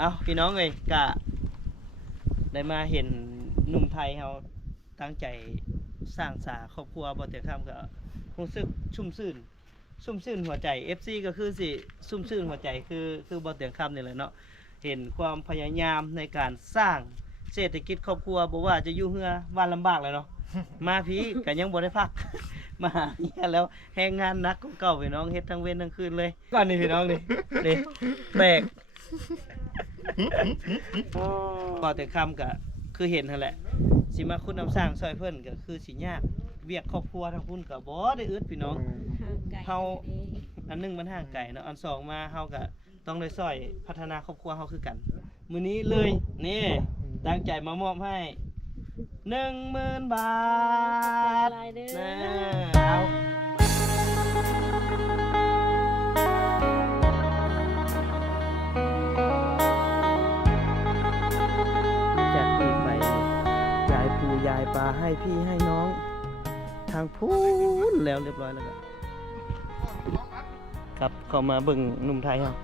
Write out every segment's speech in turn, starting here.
เอาพี่น้องเอ้ยกะได้มาเห็นหนุ่มไทยเฮาตั้งใจสร้างสาครอบครัวบ่เตียงคำก็รู้สึกชุ่มชื่นหัวใจ FC ก็คือสิชุ่มชื่นหัวใจคือบ่เตียงคำนี่แหละเนาะเห็นความพยายามในการสร้างเศรษฐกิจครอบครัวบ่ว่าจะอยู่เฮือบ้านลำบากเลยเนาะ มาพี่ก็ยังบ่ได้พัก มาหาเฮียแล้วแฮงงานหนักของเก่าพี่น้องเฮ็ดทั้งเว้นทั้งคืนเลยก่อนนี่พี่น้องนี่แบกพอแต่คำก็คือเห็นนั่นแหละสิมาคุณน้ำสร้างซอยเพิ่นก็คือสิยากเวียกครอบครัวทั้งพุ่นก็บ่ได้อึดพี่น้องเฮาอันนึงมันห่างไกลเนาะอันสองมาเฮาก็ต้องได้ซอยพัฒนาครอบครัวเฮาคือกันมื้อนี้เลยนี่ตั้งใจมามอบให้ 10,000 บาทนะเอาจากที่ไปยายปูยายปลาให้พี่ให้น้องทางพูนแล้วเรียบร้อยแล้วครับเข้ามาเบิ่งหนุ่มไทยครับ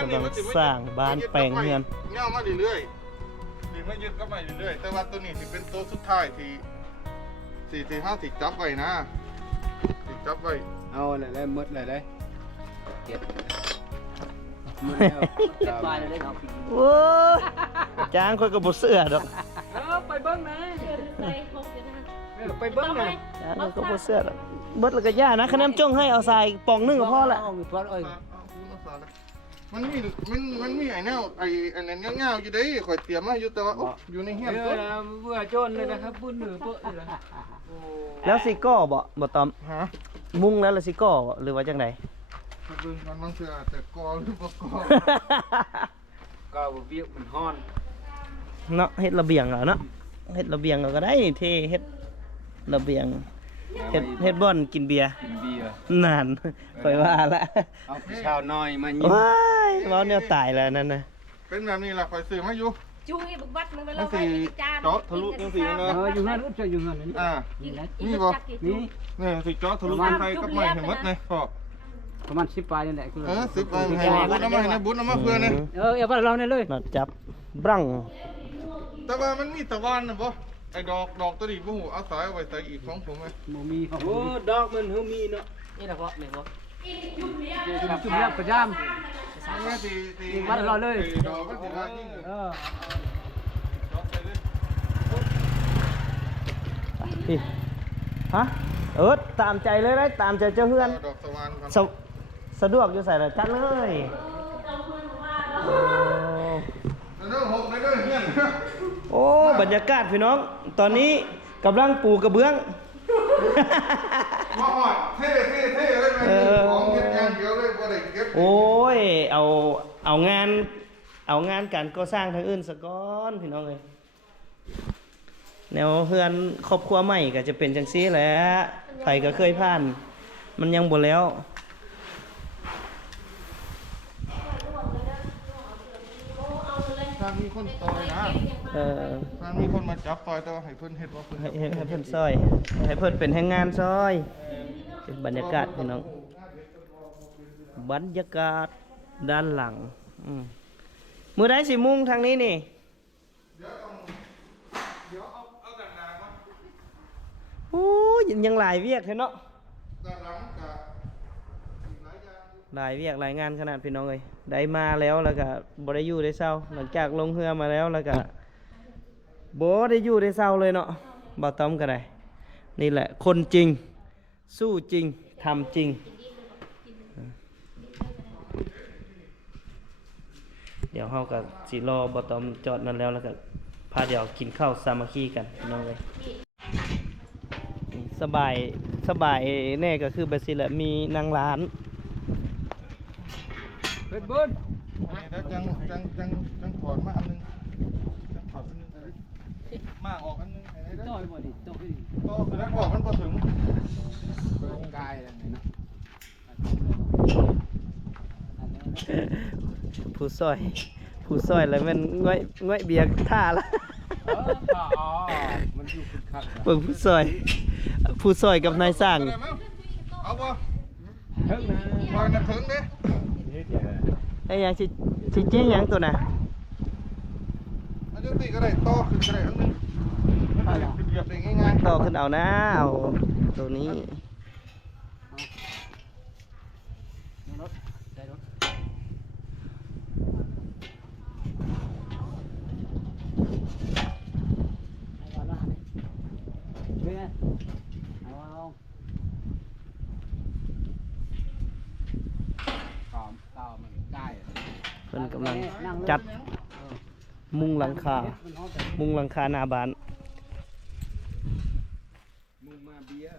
กำลังสร้างบ้านแปลงเงินเงามาเรื่อยๆดีมายึดก็ไปเรื่อยๆแต่ว่าตัวนี้ที่เป็นตัวสุดท้ายที่ห้าสิจับไว้นะสิจับไว้เอาอะไรได้มดอะไรได้เก็บมดแล้วเก็บไปเลยเนาะโอ้จ้างคนก็บ่เสื้อดอกไปเบิ้งนะไปเบิ้งนะจ้างคนก็บ่เสื้อดอกเบิดแล้วก็ย่านะคะแนนจ้งให้เอาใส่ปองนึงก็พอละมันมีไอ้แนวไอ้นั่นเงาอยู่ได้ข่อยเตรียมมาอยู่แต่ว่าอยู่ในเฮียนเบื่อโจนเลยนะครับปุ้นเหนือเปื้อนเลยแล้วสิก้อบ่ตอมมุ้งแล้วสิก้อหรือว่าจังไดเบิ่งมันบางเทื่อแต่กอหรือบ่กอก็บ่เวียกมันฮ้อนเนาะเฮ็ดระเบียงเอาเนาะเฮ็ดระเบียงเอาก็ได้เทเฮ็ดระเบียงเฮ็ดบ่อนกินเบียร์นานค่อยว่าละเอาชาวน้อยมายิงว้ายเว้าแนวตายแล้วนั่นน่ะเป็นแบบนี้ล่ะข่อยซื้อมาอยู่จุ้ยบักบัดมันไปแล้วไปจานเจาะทะลุจังซี่นะอยู่นั่นจะอยู่นั่นนี่นี่บ่นี่สิเจาะทะลุไฟกับไม้ให้หมดเลยพ่อประมาณ10ปลายนี่แหละ10ปลายให้บุญเอามาให้บุญเอามาเพื่อนี่เอาไปเราเนี่ยเลยนัดจับบังแต่ว่ามันมีตะวันน่ะบ่ไอ้ดอกตัวนี้บ่ฮู้เอาสายเอาไว้ใส่อีกของผมมั้ยบ่มีโอ้ดอกมันเฮามีเนาะนี่ล่ะพ่อแม่บ่จุ่มเรียบประจำวัดเราเลยดอกมันสิว่ายิ่งดอกไปเลยพี่ฮะตามใจเลยได้ตามใจเจ้าเฮือนดอกสวรรค์ครับสะดวกอยู่ใส่ละจัดเลยโอ้บรรยากาศพี่น้องตอนนี้กำลังปูกระเบื้องมาหอดเท่เลยของเก็บอย่างเดียวเลยบ่ได้เก็บโอ้ยเอางานการก่อสร้างทางอื่นซะก่อนพี่น้องเอ้ยแนวเฮือนครอบครัวใหม่ก็จะเป็นจังซี่แหละไผก็เคยผ่านมันยังบ่แล้วถ้ามีคนซอยนะถ้ามีคนมาจับซอยแต่ว่าให้เพิ่นเฮ็ดว่าเพิ่นให้เพิ่นซอยให้เพิ่นเป็นแรงงานซอยเป็นบรรยากาศพี่น้องบรรยากาศด้านหลังมื้อใดสิมุ่งทางนี้นี่เดี๋ยวเอาด้านหน้ามาโอ้ยยังหลายเวียกแท้เนาะด้านหลังก็หลายเวียกหลายงานขนาดพี่น้องเอ้ยได้มาแล้วก็บ่ได้อยู่ได้เศร้าหลังจากลงเรือมาแล้วก็บ่ได้อยู่ได้เศร้าเลยเนาะบ่ต้อมก็ได้นี่แหละคนจริงสู้จริงทำจริงเดี๋ยวเฮาก็สิรอบ่ต้อมจอดนั่นแล้วก็พาเดี๋ยวกินข้าวสามัคคีกันพี่น้องเอ้ยสบายแน่ก็คือแบบสิแหละมีนางร้านเป็นบุญแล้วจังถอดมาอันนึงจังถอดอันนึงมาออกอันนึงต่อยบ่ดิต่อยก็คือแล้วบอกมันพอถึงกายอะไรเนาะผู้ซอยแล้วมันง่อยเบียร์ท่าละมันอยู่คึกคักเบิ่งผู้ซอยกับนายสร้างเอาบ่ถึงนะวางนะถึงเด้ ไอ้หยังสิจี้หยังตัวน่ะ อันนี้ตีก็ได้ต่อขึ้นก็ได้อันนึงไม่ได้เป็นเหยียบเองง่าย ต่อขึ้นเอานะเอาตัวนี้ รถได้รถเอาละเนี่ยเอาต่อมันใกล้ เพิ่นกำลังจัดมุงหลังคามุงหลังคาหน้าบ้าน มุงมาเบียร์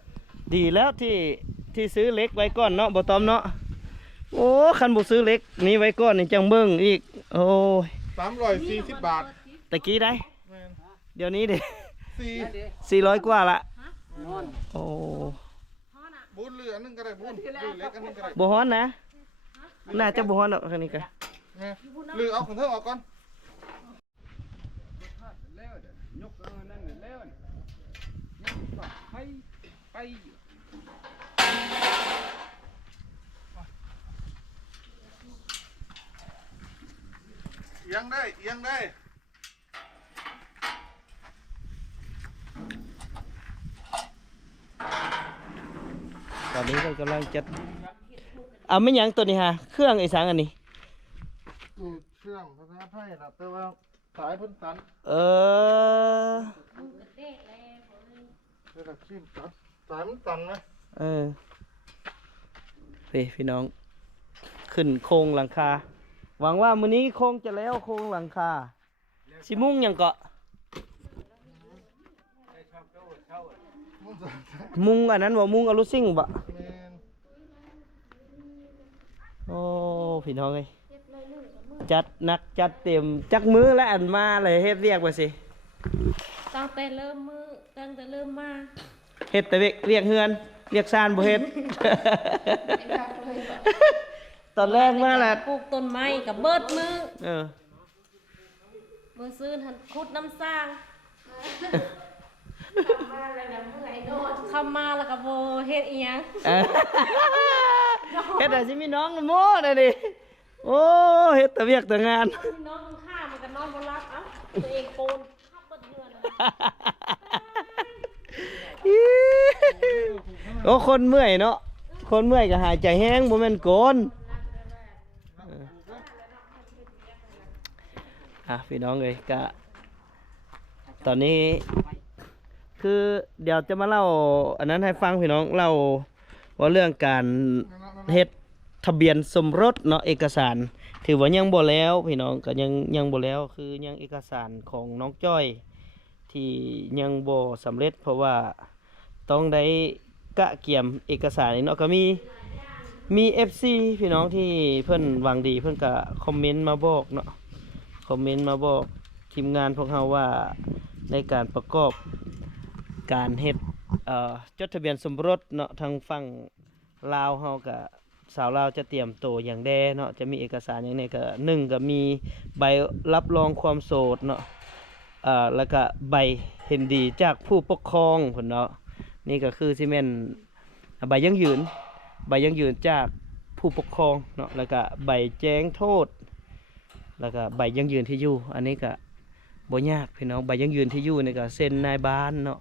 ดีแล้วที่ซื้อเหล็กไว้ก่อนเนาะบ่ตอมเนาะโอ้คันบ่ซื้อเหล็กนี้ไว้ก่อนนี่จังเบิ่งอีกโอ้ย 340 บาท ตะกี้ได้ แม่น เดี๋ยวนี้เด้ 4 400 กว่าละ นอน โอ้ บุญเหลืออันนึงก็ได้บุญเหลือเล็กอันนึงก็ได้ บ่ฮ้อนนะน่าจะบ่ฮ้อนดอกคันนี้ก็ แม่เหลือเอาของเธอออกก่อน แล้วเดี๋ยวยกนั่นแล้วไป เอียงได้เอียงได้ ตอนนี้เพิ่นกำลังจัดเอาไม่หยังตัวนี้ฮะเครื่องไอ้สังอันนี้ ดูเชื่องภาษาไทยนะแต่ว่าสายเพิ่นตัน เออ เดี๋ยวเราชิมตัดสายมันตันไหม เออพี่น้องขึ้นโครงหลังคาหวังว่ามื้อนี้โคงจะแล้วโครงหลังคาสิมุ่งหยังเกาะ มันสายไทย มุงอันนั้นบ่มุงอลูซิ่งบ่ แม่น โอ้พี่น้องเอ้ยจัดหนักจัดเต็มจักมื้อและอันมาเลยเฮ็ดเวียกว่าสิ ตั้งแต่เริ่มมา เฮ็ดแต่เวียกเฮือนเวียกซ่านบ่เฮ็ด ตอนแรกมาล่ะ ปลูกต้นไม้กับเบิดมือ เออ มือซื้อหันขุดน้ำสร้างเข้ามาแล้วก็โบเฮ็ดอีหยัง เออเฮ็ดได้สิมีน้องโม่ได้ดิโอ้เฮ็ดแต่เวียกแต่งาน น้องข้ามันก็นอนบ่รับเอ้าตัวเองโกนข้าเบิดเดือนแล้ว โอ้คนเมื่อยเนาะคนเมื่อยก็หายใจแห้งบ่แม่นโกนพี่น้องเอ้ยก็ตอนนี้คือเดี๋ยวจะมาเล่าอันนั้นให้ฟังพี่น้องเล่าว่าเรื่องการเฮ็ดทะเบียนสมรสเนาะเอกสารถือว่ายังบ่แล้วพี่น้องก็ยังบ่แล้วคือยังเอกสารของน้องจ้อยที่ยังบ่สำเร็จเพราะว่าต้องได้กะเกี่ยมเอกสารนี่เนาะก็มี FC พี่น้องที่เพิ่นหวังดีเพิ่นก็คอมเมนต์มาบอกเนาะคอมเมนต์มาบอกทีมงานพวกเราว่าในการประกอบการเฮ็ดจดทะเบียนสมรสเนาะทางฝั่งลาวเฮาก็สาวลาวจะเตรียมตัวอย่างแดเนาะจะมีเอกสารอย่างนี้ก็1ก็มีใบรับรองความโสดเนาะแล้วก็ใบเห็นดีจากผู้ปกครองพุ่นเนาะนี่ก็คือสิแม่นใบยังยืนจากผู้ปกครองเนาะแล้วก็ใบแจ้งโทษแล้วก็ใบยังยืนที่อยู่อันนี้ก็บ่ยากพี่น้องใบยังยืนที่อยู่นี่ก็เซ็นนายบ้านเนาะ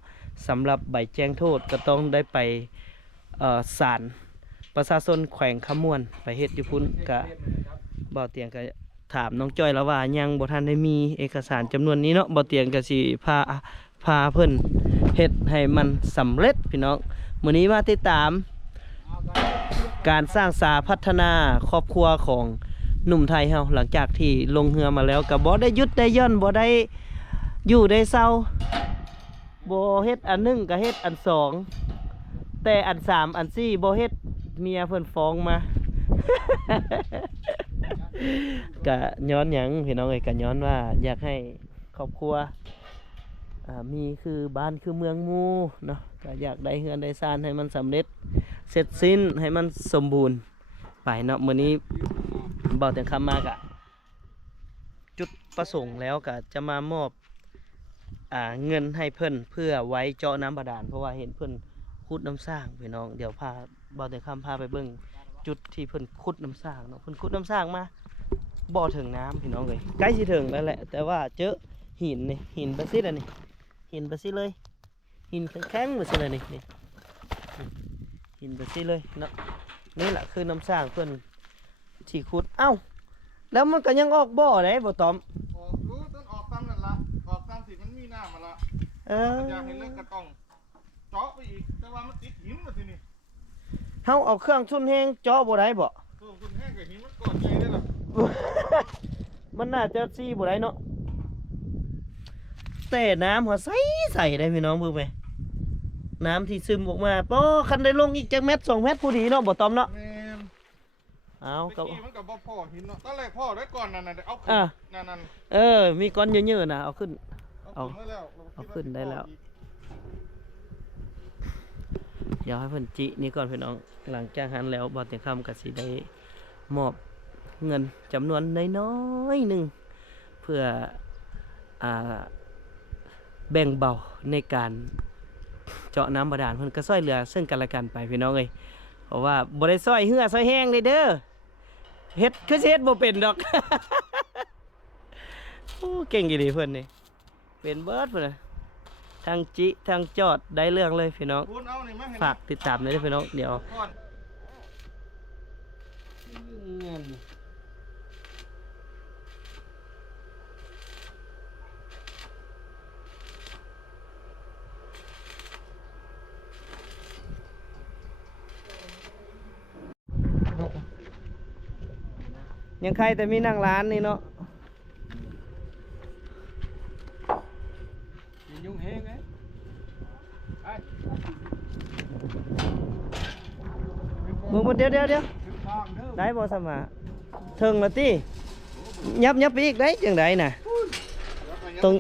สำหรับใบแจ้งโทษก็ต้องได้ไปศาลประชาชนแขวงขมวนไปเฮ็ดอยู่พุ่นก็บ่เตียงก็ถามน้องจ้อยแล้วว่ายังบ่ทันได้มีเอกสารจำนวนนี้เนาะบ่เตียงก็สิพาเพิ่นเฮ็ดให้มันสำเร็จพี่น้องมื้อนี้มาติดตามการสร้างสาพัฒนาครอบครัวของหนุ่มไทยเฮาหลังจากที่ลงเรือมาแล้วก็บ่ได้หยุดได้ย่อนบ่ได้อยู่ได้เศร้าบ่เฮ็ดอันหนึ่งก็เฮ็ดอันสองแต่อันสามอันสี่บ่เฮ็ดเมียเพิ่นฟ้องมา ก็ย้อนหยังพี่น้องเอ้ยก็ย้อนว่าอยากให้ครอบครัวมีคือบ้านคือเมืองหมู่เนาะก็อยากได้เฮือนได้ซ่านให้มันสำเร็จเสร็จสิ้นให้มันสมบูรณ์ไปเนาะมื้อนี้เบาแต่คำมากะจุดประสงค์แล้วก็จะมามอบเงินให้เพิ่นเพื่อไว้เจาะน้ำบาดาลเพราะว่าเห็นเพิ่นขุดน้ำสร้างพี่น้องเดี๋ยวพาเบาแต่คำพาไปเบิ่งจุดที่เพิ่นขุดน้ำสร้างเนาะเพิ่นขุดน้ำสร้างมา บ่ถึงน้ำพี่น้องเลยใกล้สิถึงแล้วแหละแต่ว่าเจอหินนี่หินประสิทธิ์อันนี้หินประสิทธิ์เลยหินแข็งๆประสิทธิ์เลยนี่หินประสิทธิ์เลยเนาะนี่แหละคือน้ำสร้างเพื่อนที่ขุดเอ้าแล้วมันก็ยังออกบ่อได้บ่ตอม ออกรู้ต้นออกตามนั่นละออกตามสิมันมีน้ำมาละ อยากเห็นเรื่องกระต้องเจาะไปอีกแต่ว่ามันติดหินมาทีนี่ เฮาเอาเครื่องชุนแห้งเจาะบ่ได้บ่ ส่วนคุณแห้งกับหินมันก่อนใหญ่ได้หรอ มันน่าจะซี่บ่ได้เนาะแต่น้ำหัวใสได้พี่น้องเบิ่งไปน้ำที่ซึมออกมาป้อคันได้ลงอีกจักเม็ด2 เม็ดผู้ดีเนาะบ่ตอมเนาะ แม่น เอา เมื่ ก็ อกี้มันกับบ่พ่อหินเนาะตอนแรกพ่อได้ก่อนนั่นน่ะเอาขึ้น อ่ะ นั่น มีก้อนเยอะๆนะเอาขึ้น เอาขึ้นแล้ว เอาขึ้นได้แล้ว เดี๋ยวให้เพิ่นจินี่ก่อนพี่น้องหลังจากนั้นแล้วบ่เตียงคำก็สิได้มอบเงินจำนวนน้อยๆหนึงเพื่ออ่าแบ่งเบาในการเจาะน้ำบาดาลเพิ่นก็ช่วยเหลือซึ่งกันและกันไปพี่น้องเอ้ยเพราะว่าบ่ได้ช่วยเหือช่วยแห้งเลยเด้อเฮ็ดคือสิเฮ็ดบ่เป็นดอก โอ้เก่งอีหลีเพิ่นนี่เป็นเบิดพุ่นน่ะทั้งจิทั้งจอดได้เรื่องเลยพี่น้อง คุณเอานี่มาเห็น ฝากติดตามด้วยพี่น้องเดี๋ยว ก่อน ยังใครแต่มีนั่งร้านนี่เนาะ ยุ่งเฮงไงไป มึงเดี๋ยว ถึงทางเด้อ ได้บ่สมาเทิงละติยับไปอีกได้จังไดน่ะ ตรง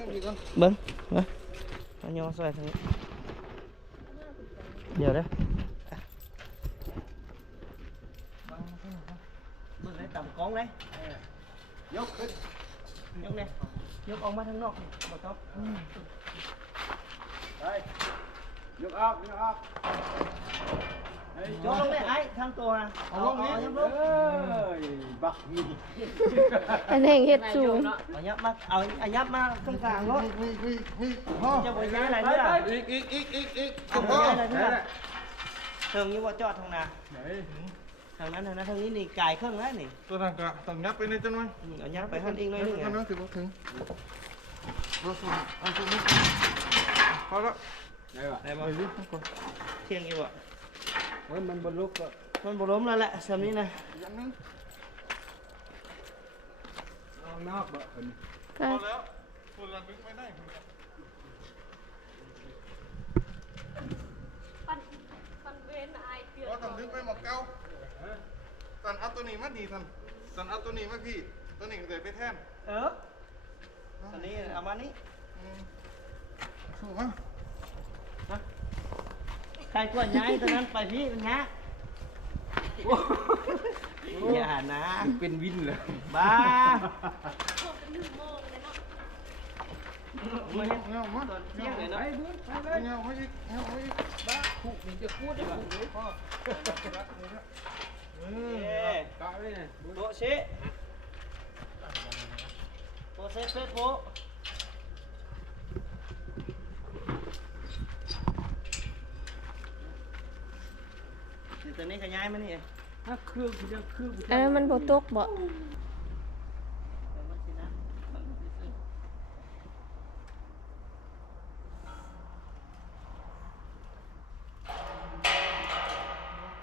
เบิ่งมาเอาย่อซอยทางนี้เดี๋ยวเด้อเบิ่งได้ต่ำกล้องเลย ยกขึ้น ยกเลยยกออกมาทางนอกบ่ต้อง ไปยกออกเฮ้ย ยกลงเลยไอ้ทางตัวนะ เอาลงนี้ ยับล เอ้ ง ยบักนี่ อันนี้เฮ็ดสูง เอายับมาเอายับมาข้างกลางรถ นี่พ่อ จะบ่ย้ายอะไรเนี่ย อีก เอา พ่อ ย้ายอะไรเนี่ยเทิงอยู่ว่าจอดทางนา ไหน ทางนั้นทางนี้นี่กายเครื่องแล้วนี่ ตัวนั้นก็ต้องยับไปในจังหน่อย เอายับไปหันเองเลยนี่ไง นั่นถือว่าถึงรถส่งเอาส่งนี่พอแล้ว ไหนวะ ได้บ่ ไปดิก่อน เที่ยงอยู่บ่ เฮ้ยมันบนลุกก็ มันบ่ล้มแล้วแหละสำนี้นะ อย่างนึง เอานอกบ่เพิ่น พอแล้วคนละดึงไม่ได้ ปันเวนอายเปลี่ยน ก็ต้องดึงไปหมดเก้าตอนเอาตัวนี้มาดีตอนเอาตัวนี้มาพี่ตัวนี้ก็เลยไปแทน อันนี้เอามานี่ ถูกไหม ใครกวนย้ายตอนนั้นไปพี่มันยะอย่านะ เป็นวินเลย บ้า พวกเป็น1 โมงเลยเนาะ มาเฮ็ด เงามา ตอนเที่ยงเลย ไป เนาะ ดูไปเลย เงาอีก บ้าผูกนี่จะพูดได้บ่พ่อกะไว้น่ะ โตะชิโตะเซฟเฟซบุ๊กตอนนี้ขยายมานี่ ถ้าเครื่องที่จะเครื่อง อันนั้นมันบ่ตกบ่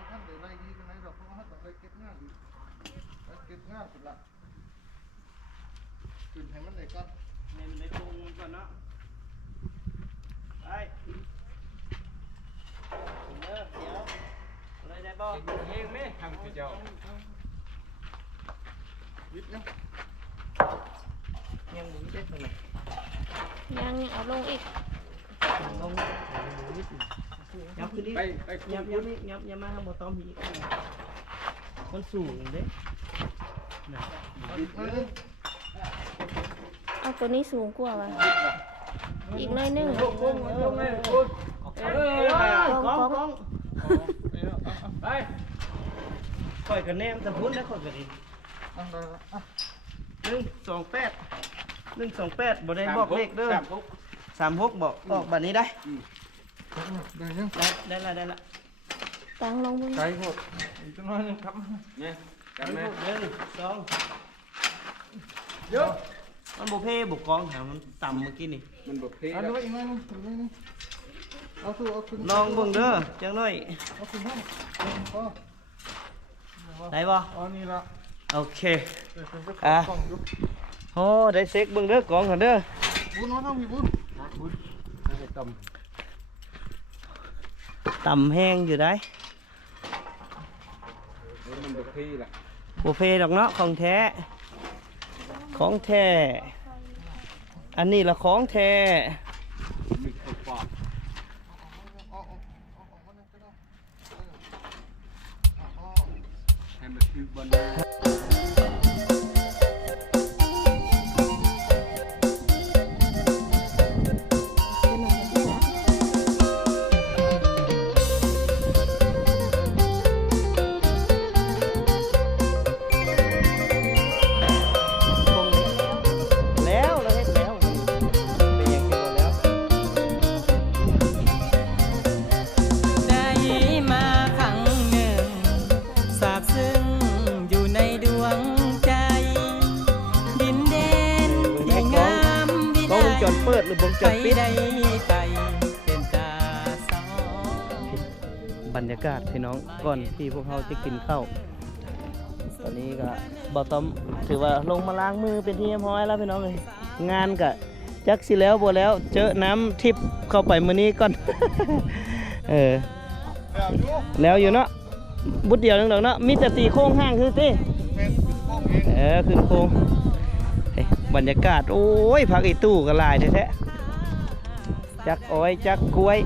ท่านเดี๋ยวไล่ดีกันไหนดอกเพราะว่าท่านต้องไปเก็บงานอีกไปเก็บงานสุดละจุดให้มันได้ก่อน ในโครงมันก่อนเนาะไปเดี๋ยวเลยได้บ่ เฮงไหมทางที่เจ้า ยิบเนาะ ยังหมุนเด็ดตรงไหน ยังเอาลงอีก ลงยับขึ้นดิ ไปคุ ยับ ณ ยับนี่ยับมาทางบ่ต้อมอีกมันสูงเด้น่ะ ยิบมาเลย เอาตัวนี้สูงกว่าว่ะอีกหน่อยหนึง ลงเลยคุณ กอง ไป ข่อยกันแนมตะพุ้นแล้วข่อยกันดิ เอาได้ละ 128บ่ได้บอกเลขเด้อ36บอกออกบัดนี้ได้ ได้ยัง ได้ละ ตั้งลงมือ ไกลหมดอีกน้อยนึงครับ เนี่ยกันไหม 1 2 เยอะ มันบ่เพบ่กองหามันต่ำเมื่อกี้นี่ มันบ่เพล อันนี้อีกน้อยนึงเอาขึ้น ลองเบิ่งเด้อจังหน่อย เอาขึ้นห้องพอ ได้บ่ อ๋อนี่ละ โอเค เดี๋ยวผมจะ อ่ะ กล่องอยู่ โอ้ได้เซ็กเบิ่งเด้อกองกันเด้อ บุญว่าต้องมีบุญ ให้ต้ม ต่ำแห้งอยู่ได้ มันบ่เพลล่ะ บ่เพดอกเนาะของแท้ของแท้อันนี้ละของแท้ มีข้าวปอก เอามานั่งก็ได้อ๋อ ให้มันคือบน คงแล้วเราเฮ็ดแล้วเป็นอย่างที่ว่าแล้ว ได้มาครั้งหนึ่งสาบซึ้งอยู่ในดวงใจ ดินแดนที่งามวิ กล้องวงจ ไล รเปิดหรือวงจ ไป รปิด ได้ไปเป็นตาสอง บรรยากาศพี่น้องก่อนที่พวกเขาจะกินข้าวตอนนี้ก็บ่ต้อมถือว่าลงมาล้างมือเป็นที่เรียบร้อยแล้วพี่น้องเลยงานก็จักสิแล้วบ่แล้วเจอน้ำทิพย์เข้าไปมื้อนี้ก่อน เออ แล้วอยู่แล้วอยู่เนาะบุดเดียวนึงดอกเนาะมีแต่ตีโค้งห้างคือติ เป็นพวกเอง ขึ้นโค้งเฮ้ยบรรยากาศโอ้ยผักอีตู้ก็หลายแท้ๆจักอ้อยจักกล้วย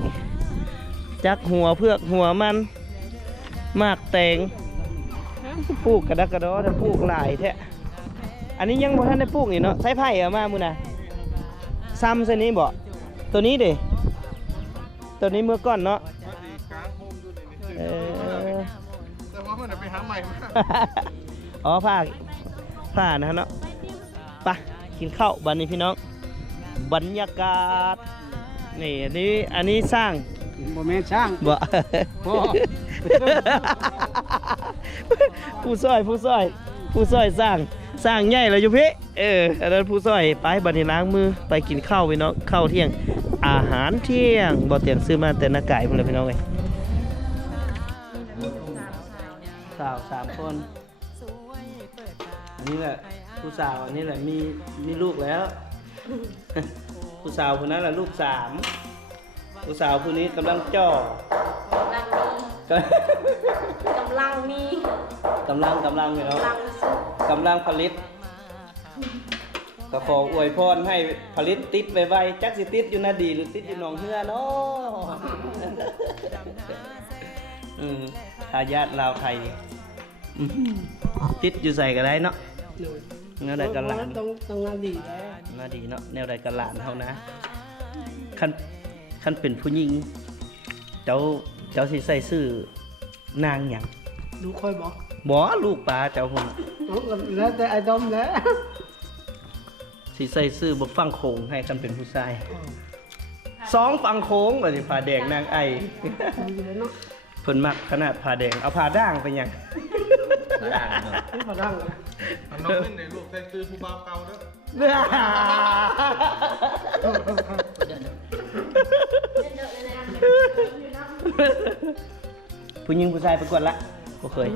จักหัวเพือกหัวมันมากแตงปลูกกระดักกระดอแต่ปลูกหลายแท้อันนี้ยังบ่ทันได้ปลูกนี่เนาะใช้ไผ่เอามามื้อน่ะซ้ำซะนี้บ่ตัวนี้เด้ตัวนี้เมื่อก่อนเนาะ พอดีกลางโฮมอยู่นี่ เออ แต่ว่ามันไปหาใหม่มา อ๋อผ้านะเนาะไปกินข้าวบัดนี้พี่น้องบรรยากาศนี่อันนี้สร้าง บ่แม่นช่าง บ่ พ่อ ผู้ซอยสร้างใหญ่เลยอยู่พี่อันนั้นผู้ซอยไปบัดนี้ล้างมือไปกินข้าวพี่น้องข้าวเที่ยงอาหารเที่ยงบ่เตรียมซื้อมาแต่หน้าไก่พุ่นเลยพี่น้องเอ้ยสาว3คนอันนี้แหละผู้สาวอันนี้แหละมีลูกแล้ว ผู้สาวคนนั้นแหละลูก3ผู้สาวคนนี้กำลังจ่อ กำลังมี กำลังอยู่เนาะ กำลังสุด กำลังผลิตก็ขออวยพรให้ผลิตติดไวๆจักสิติดอยู่นาดีหรือติดอยู่หนองเฮือเนาะ ทายาทลาวไทยติดอยู่ใส่ก็ได้เนาะแนวใดก็หลาน ต้องงานดีแล้ว นาดีเนาะแนวใดก็หลานเฮานะคันเป็นผู้หญิงเจ้าสิใส่ชื่อนางหยัง ดูค่อยบอก บ่ลูกปลาเจ้าพุ่น แล้วแต่ไอ้ดอมแล้ว สิใส่ชื่อบ่ฟังโขงให้คันเป็นผู้ชาย2ฟังโขงว่าสิผ้าแดงนางไอ อยู่แล้วเนาะ เพิ่นมักขนาดผ้าแดงเอาผ้าด่างไปหยัง นี่พอดังนะ อันน้องเล่นในลูกใส่ซื้อผู้บ่าวเก่าเด้อ ผู้หญิงผู้ชายประกวดละบ่เคย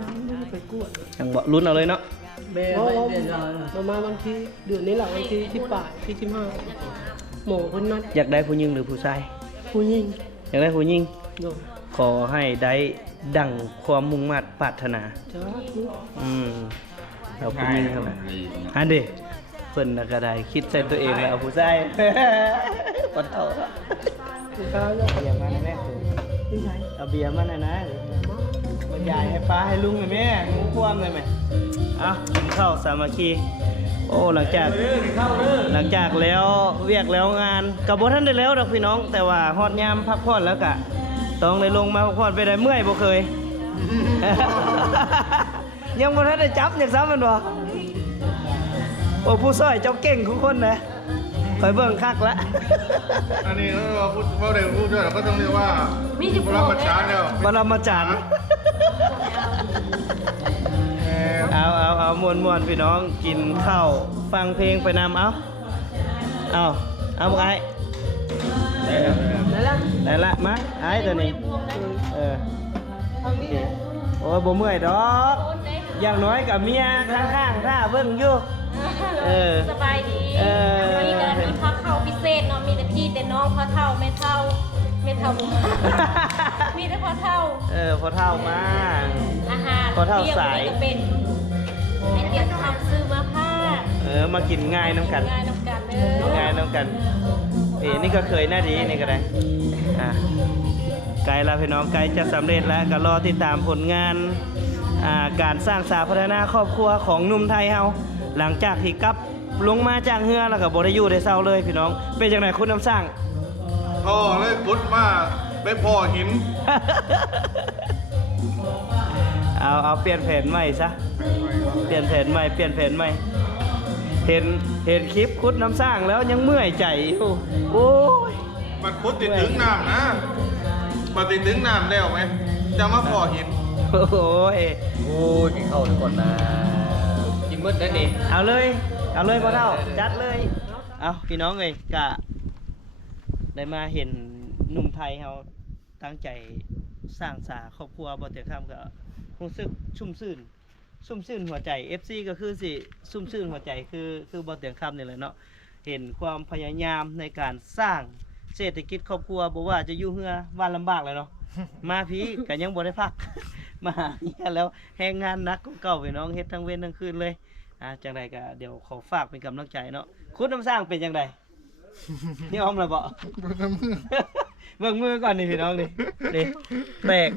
ไปกวด ยังบ่ลุ้นเอาเลยเนาะ ประมาณวันที่เดือนนี้แหละวันที่18ที่15หมอคนนัด อยากได้ผู้หญิงหรือผู้ชาย ผู้หญิง อยากได้ผู้หญิง โดน ขอให้ได้ดังความมุ่งมั่นปรารถนา จ้า เอาผู้หญิงครับอันเด้เพิ่นน่ะก็ได้คิดใส่ตัวเองแล้วเอาผู้ชาย ปะเท่า คุณตาเนาะ เบียร์มาแม่ นี่ไง เอาเบียร์มาหน่อยนะบรรยายให้ป้าให้ลุงหน่อยแม่งูความเลยไหมเอากินข้าวสามัคคีโอ้หลังจากแล้วเวียกแล้วงานกับบ่ทันได้แล้วดอกพี่น้อง แต่ว่าฮอดยามพักผ่อนแล้วกะต้องได้ลงมาพักผ่อนไปได้เมื่อยบ่เคย ยังบ่ทันได้จับอย่างซ้ำมันบ่ โอ้ผู้ซอยเจ้าเก่งทุกคนนะคอยเบิ่งคักละ อันนี้เราพูดว่าเดี๋ยวพูดด้วยเราก็ต้องเรียกว่า มีจุด เราประชาแล้ว บรมาจารย์เอามวนพี่น้องกินข้าวฟังเพลงไปนำเอาไอ้ได้ละมาไอ้ตัวนี้โอ้ยบ่เมื่อยดอกอย่างน้อยกับเมียข้างๆถ้าเบิ่งอยู่สบายดีวันนี้ก็มีพ่อเท่าพิเศษเนาะมีแต่พี่แต่น้องพ่อเท่าแม่เท่ามีแต่พ่อเท่าพ่อเท่ามา อาหาร พ่อเท่าสาย ก็เป็นไอเดียทำซื้อมาผ้ามากินง่ายน้ำกัน ง่ายน้ำกันง่ายน้ำกันนี่ก็เคยหน้าดีนี่ก็ได้ไกลแล้วพี่น้องไกลจะสำเร็จแล้วก็รอติดตามผลงานการสร้างสาพัฒนาครอบครัวของหนุ่มไทยเฮาหลังจากที่กลับลงมาจากเฮือแล้วก็บ่ได้อยู่ได้เศร้าเลยพี่น้องเป็นจังไดคุณน้ำสร้าง พ่อเลยพุดมาไปพ่อหิน เอาเปลี่ยนแผนใหม่ซะเปลี่ยนแผนใหม่เห็นคลิปคุดน้ำสร้างแล้วยังเมื่อยใจอยู่โอ้ยมันพุดติดถึงน้ำนะมาติดถึงน้ำแล้วไหมจะมาพ่อหินโอ้ยกินข้าวทุกคนนะกินมืดได้ดิเอาเลยพ่อเท่าจัดเลยเอาพี่น้องเลยกะได้มาเห็นหนุ่มไทยเขาตั้งใจสร้างสาครอบครัวบ่เตียคำก็รู้สึกชุ่มชื่นหัวใจ FC ก็คือสิชุ่มชื่นหัวใจคือบ่เตียงคำนี่แหละเนาะเห็นความพยายามในการสร้างเศรษฐกิจครอบครัวบ่ว่าจะอยู่เฮือวันลำบากเลยเนาะมาพี่ก็ยังบ่ได้พัก มาเนี่ยแล้วแรงงานหนักของเก่าพี่น้องเฮ็ดทั้งเว้นทั้งคืนเลยจังไดก็เดี๋ยวขอฝากเป็นกำลังใจเนาะคุณน้ำสร้างเป็นจังไดนี่อ้อมแล้วบ่เบิ่งมือก่อนนี่พี่น้องนี่แตก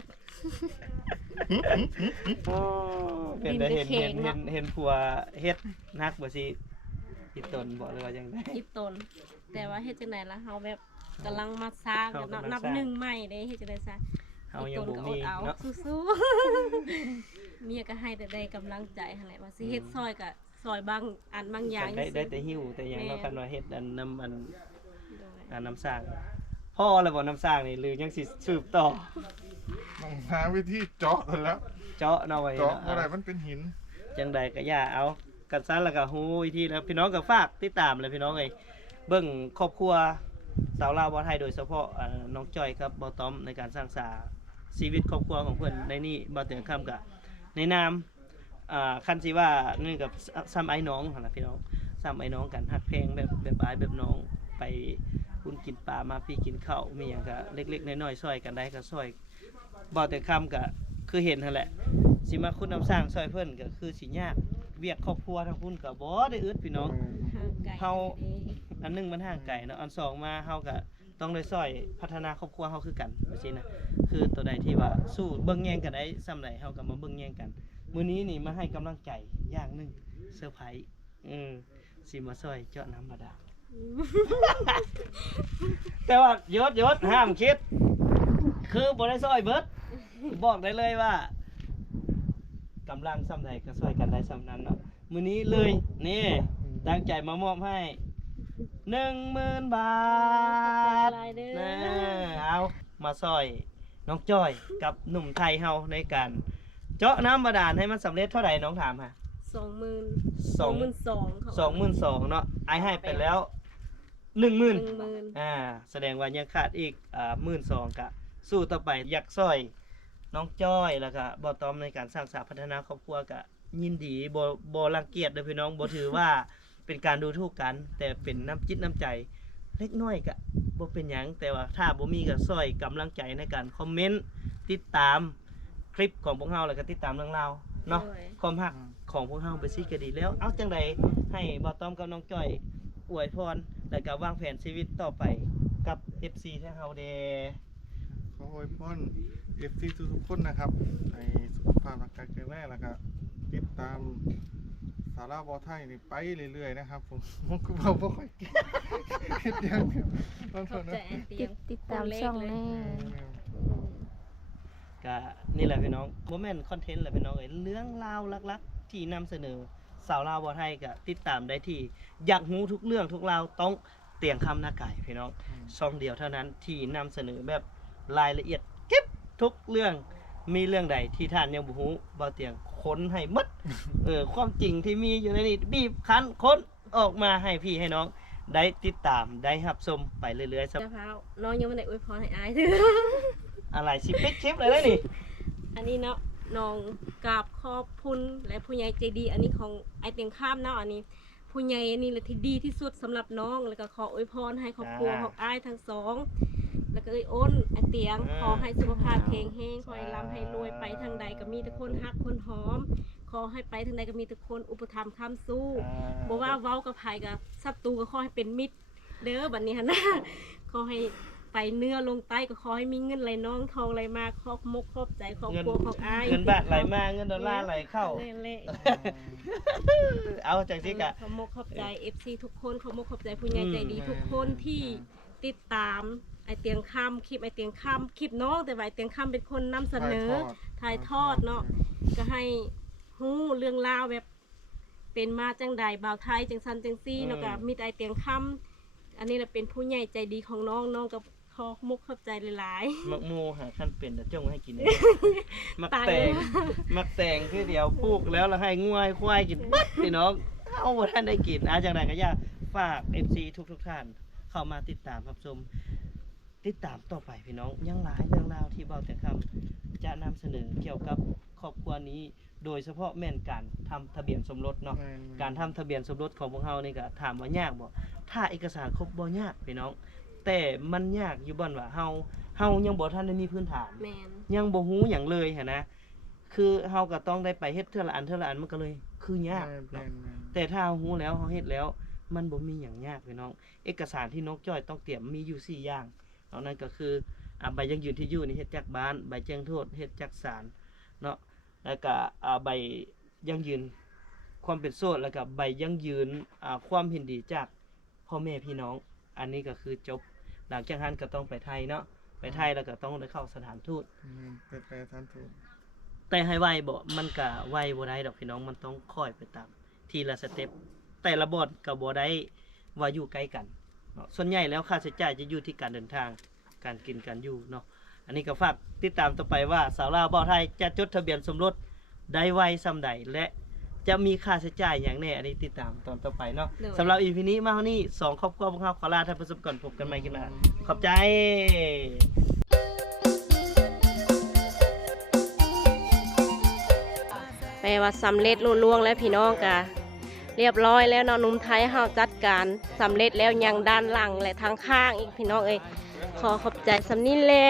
เป็นได้เห็นผัวเฮ็ดนักบ่สิอิตนบ่หรือว่าจังไดอิตนแต่ว่าเฮ็ดจังได๋ล่ะเฮาแบบกำลังมาสร้างนับหนึ่งใหม่เด้เฮ็ดจังได๋ซะเฮายังบ่มีเนาะสู้ๆเมียก็ให้แต่ได้กำลังใจหั่นแหละว่าสิเฮ็ดซอยก็ซอยบางอันบางอย่างได้แต่หิวแต่หยังเนาะคันว่าเฮ็ดอันน้ำสร้างพ่อแล้วบ่น้ำสร้างนี่หรือยังสิสืบต่อต้องหาวิธีเจาะกันแล้วเจาะเนาะไว้เจาะอะไรมันเป็นหินจังใดก็อย่าเอากันซั้นแล้วก็ฮู้วิธีแล้วพี่น้องก็ฝากติดตามเลยพี่น้องเอ้ยเบิ่งครอบครัวสาวลาวบ่ไทยโดยเฉพาะน้องจ้อยครับบ่ต้อมในการสร้างสรรค์ชีวิตครอบครัวของเพิ่นในนี้บ่เตียงคำก็ในนามคันสิว่านี่กับซ้ำไอ้น้องหั่นน่ะพี่น้องซ้ำไอ้น้องกันฮักเพลงแบบอ้ายแบบน้องไปคุณกินปลามาพี่กินข้าวมีหยังก็เล็กๆน้อยๆซอยกันได้ก็ซอยบ่แต่คำก็คือเห็นนั่นแหละสิมาคุณน้ำสร้างซอยเพิ่นก็คือสิยากเวียกครอบครัวทั้งพุ่นก็บ่ได้อึดพี่น้องเฮาอันนึงมันห่างไกลเนาะอันสองมาเฮาก็ต้องได้ซอยพัฒนาครอบครัวเฮาคือกันว่าซี่นะคือตัวใดที่ว่าสู้เบิ่งแย่งกันได้ส่ำใดเฮาก็มาเบิ่งแย่งกันมื้อนี้นี่มาให้กำลังใจอย่างนึงเซอร์ไพรส์สิมาซอยเจาะน้ำบาดาล แต่ว่ายศห้ามคิดคือบ่ได้ซอยเบิดบอกได้เลยว่ากำลังซ้ำใดก็ช่วยกันได้ซ้ำนั้นเนาะมื้อนี้เลยนี่ตั้งใจมามอบให้ 10,000 บาทเอามาซอยน้องจ้อยกับหนุ่มไทยเฮาในการเจาะน้ำบาดาลให้มันสำเร็จเท่าไหร่น้องถามฮะ 22,000เนาะไอ้ให้ไปแล้ว 10,000แสดงว่ายังขาดอีก12,000กะสู้ต่อไปอยากซอยน้องจ้อยแล้วก็บ่ต้อมในการสร้างสรรค์พัฒนาครอบครัวก็ยินดีบ่รังเกียจเด้อพี่น้องบ่ถือว่าเป็นการดูถูกกันแต่เป็นน้ำจิตน้ำใจเล็กน้อยก็บ่เป็นหยังแต่ว่าถ้าบ่มีก็ซอยกำลังใจในการคอมเมนต์ติดตามคลิปของพวกเฮาแล้วก็ติดตามเรื่องราวเนาะความรักของพวกเฮาไปสิก็ดีแล้วเอาจังไดให้บ่ต้อมกับน้องจ้อยอวยพรแล้วก็วางแผนชีวิตต่อไปกับ FC แท้เฮาเด้ขออวยพร FC ทุกๆคนนะครับให้สุขภาพร่างกายแข็งแรงแล้วก็ติดตามสาราบอไทยนี่ไปเรื่อยๆนะครับผมก็บอกว่าค่อยกินอย่างเดียวติดตามช่องแน่ก็นี่แหละพี่น้องบ่แม่นคอนเทนต์แหละพี่น้องเรื่องราวลักๆที่นำเสนอ สาวลาวบ่ไทยก็ติดตามได้ที่อยากรู้ทุกเรื่องทุกราวต้องเตียงคำหน้าไก่พี่น้องช่องเดียวเท่านั้นที่นำเสนอแบบรายละเอียดเก็บทุกเรื่องมีเรื่องใดที่ท่านยังบ่ฮู้บ่เตียงค้นให้หมด ความจริงที่มีอยู่ในนี้บีบคั้นค้นออกมาให้พี่ให้น้องได้ติดตามได้รับชมไปเรื่อยๆครับ เจ้าพร้าวน้องยังไม่ได้อวยพรให้อายถือ อะไรสิปิดคลิปเลยนี่ อันนี้เนาะน้องกราบขอบคุณและผู้ใหญ่ใจดี อันนี้ของไอเตียงข้ามเนาะอันนี้ผู้ใหญ่นี่แหละที่ดีที่สุดสำหรับน้องแล้วก็ขออวยพรให้ครอบครัวของอายทั้งสองแล้วก็อ้นไอเตียงขอให้สุขภาพแข็งแรงขอให้ร่ำให้รวยไปทางใดก็มีแต่คนฮักคนหอมขอให้ไปทางใดก็มีแต่คนอุปถัมภ์ค้ำสู้บอกว่าเว้ากับไผกับศัตรูก็ขอให้เป็นมิตรเด้อบัดนี้หั่นนะขอให้ไปเนื้อลงใต้ก็ขอให้มีเงินไหลน้องทองไหลมาครอบมกครอบใจครอบครัวของอาย เงินบาทไหลมาเงินดอลลาร์ไหลเข้า เละ เอาจากที่กะ ขอมกขอบใจ FC ทุกคนขอมกขอบใจผู้ใหญ่ใจดีทุกคนที่ติดตามไอเตียงคำคลิปไอเตียงคำคลิปน้องแต่ว่าไอเตียงคำเป็นคนนำเสนอถ่ายทอดเนาะก็ให้ฮู้เรื่องราวแบบเป็นมาจังใดบ่าวไทยจังซันจังซี่เนาะก็มีแต่ไอเตียงคำอันนี้แหละเป็นผู้ใหญ่ใจดีของน้องน้องกับขอมกขอบใจหลาย มักโมหาขั้นเป็นแต่จ้องให้กิน มัก ตาย แต แล้ว งมักแตงคือเดียวปลูกแล้วให้งัวให้ควายกินบัดพี่น้องเอาบ่ท่านได้กินจากนั้นก็อยากฝาก FC ทุกท่านเข้ามาติดตามรับชมติดตามต่อไปพี่น้องยังหลายเรื่องราวที่เบาแต่คำจะนำเสนอเกี่ยวกับครอบครัวนี้โดยเฉพาะแม่นการทำทะเบียนสมรสเนาะ การทำทะเบียนสมรสของพวกเฮานี่ก็ถามว่ายากบ่ถ้าเอกสารครบบ่ยากพี่น้องแต่มันยากอยู่บ่อนว่าเฮายังบ่ทันได้มีพื้นฐาน ๆแมน ยังบ่ฮู้หยังเลยหันนะคือเฮาก็ต้องได้ไปเฮ็ดเทื่อละอันมันก็เลยคือยากเนาะแต่ถ้าเฮาฮู้แล้วเฮาเฮ็ดแล้วมันบ่มีหยังยากพี่น้องเอกสารที่น้องจ้อยต้องเตรียมมีอยู่4อย่างเนาะนั่นก็คือใบยังยืนที่อยู่นี่เฮ็ดจากบ้านใบแจ้งโทษเฮ็ดจากศาลเนาะแล้วก็ใบยังยืนความเป็นโสดแล้วก็ใบยังยืนความเห็นดีจากพ่อแม่พี่น้องอันนี้ก็คือจบหลังจากนั้นก็ต้องไปไทยเนาะไปไทยแล้วก็ต้องได้เข้าสถานทูต แปลท่านถูก แต่ให้ไวบ่มันก็ไวบ่ได้ดอกพี่น้องมันต้องค่อยไปตามทีละสเต็ปแต่ละบอดก็บ่ได้ว่าอยู่ใกล้กันเนาะส่วนใหญ่แล้วค่าใช้จ่ายจะอยู่ที่การเดินทางการกินการอยู่เนาะอันนี้ก็ฝากติดตามต่อไปว่าสาวลาวบ่าวไทยจะจดทะเบียนสมรสได้ไวส่ำใดและจะมีค่าใช้จ่ายอย่างแน่อันนี้ติดตามตอนต่อไปเนาะสำหรับ EP นี้มาเท่านี้2ครอบครัวพวกเราขอลาท่านผู้ชมก่อนพบกันใหม่คลิปหน้าขอบใจ แปลว่าสำเร็จลุล่วงแล้วพี่น้องกะเรียบร้อยแล้วเนาะหนุ่มไทยเฮาจัดการสำเร็จแล้วยังด้านหลังและทางข้างอีกพี่น้องเอ้ยขอขอบใจสำนี้แหละ